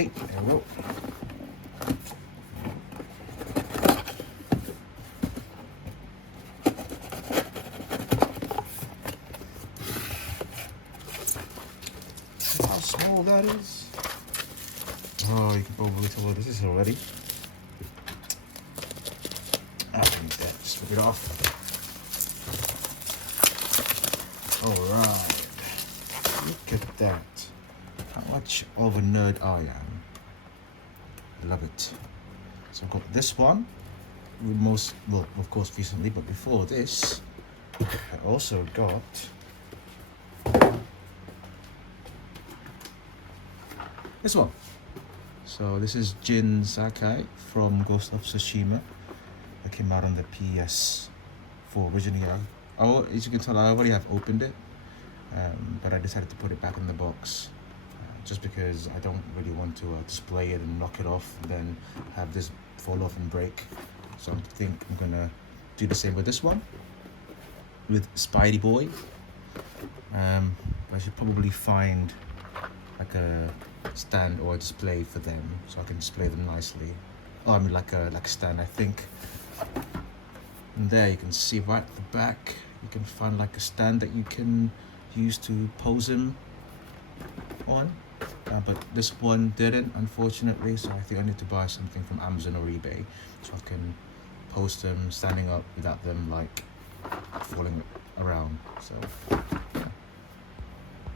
Okay, there we go. How small that is. Oh, you can probably tell what this is already. I need that. Just rip it off. Alright. Look at that. How much of a nerd I am. Love it. So I've got this one. Well, of course, recently, but before this, I also got this one. So this is Jin Sakai from Ghost of Tsushima. It came out on the PS4 originally. As you can tell, I already have opened it, but I decided to put it back in the box just because I don't really want to display it and knock it off and then have this fall off and break. So I think I'm gonna do the same with this one, with Spidey Boy. I should probably find like a stand or a display for them so I can display them nicely. Oh, I mean like a stand, I think. And there you can see right at the back, you can find like a stand that you can use to pose them on. But this one didn't, unfortunately, so I think I need to buy something from Amazon or eBay so I can post them standing up without them like falling around. So